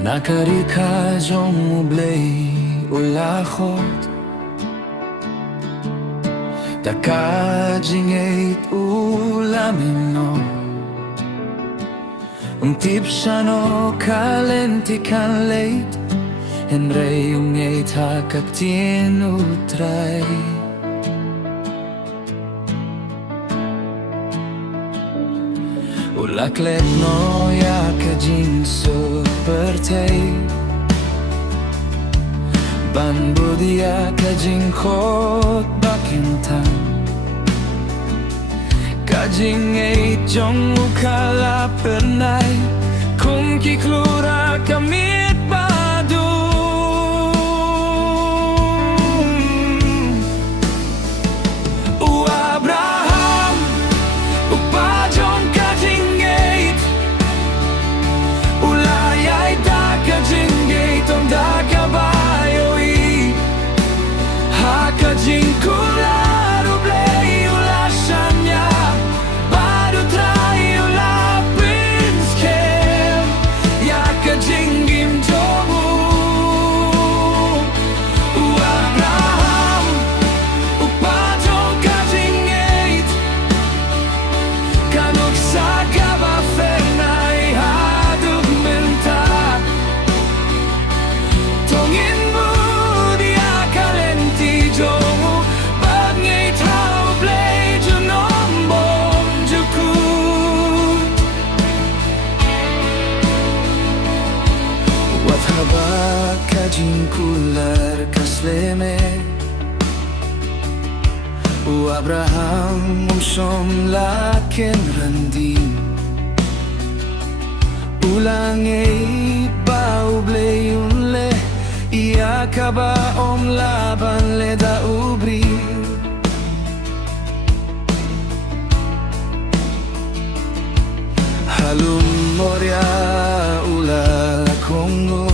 Nakarika jong ublay ulakot Dakajingait ulamino Tipsano kalentikan late Henrei ungait hakatien utray Ulaklet no yakajin seperti Ban budia kajing kot bakintan Kajing eit jong ukala pernai Kung kiklura kamit badu Abraham upajong kajing eit Ulayay da kajing eit om da kabayoi Hakajing kular ublay ulasanya Baru trai ulapin skem Yakajing gim jomu Abraham upajong kajing eit Kanuk sakaba fernay haduk menta Tongin budi akalenti jomu Bad ngay tao play junom bom jukut Wat haba kajing kular kasleme Abraham umsom lakin randim Ulangay bauble unle Ia kaba om laban le da ubri Halum moria ula kongo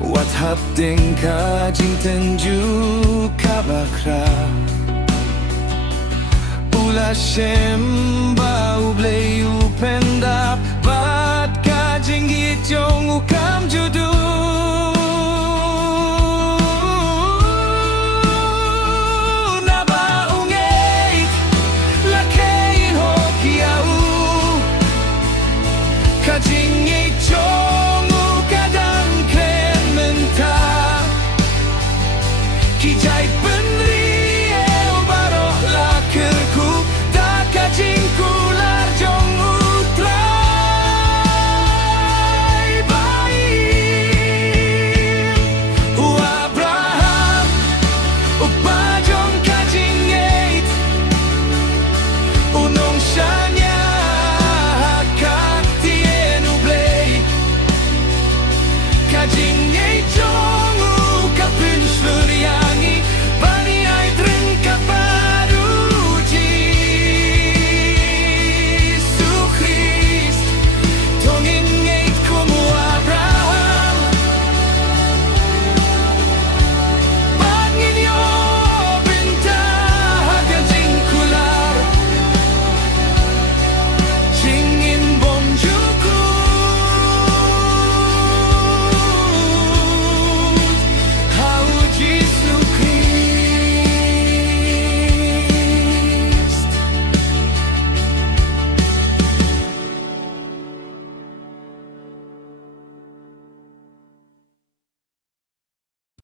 Wat hapding kajing tenju kabakra Ula shem bauble upenda Bat kajing gityong ukam judu Nabaungait lakein hokiau Kajing ityong ukadang kren menta Kijay penri baroh lakerku Da kajing kular jong utray baik Abraham upajong kajing eit Unong syanya hakak tien ublay Kajing eit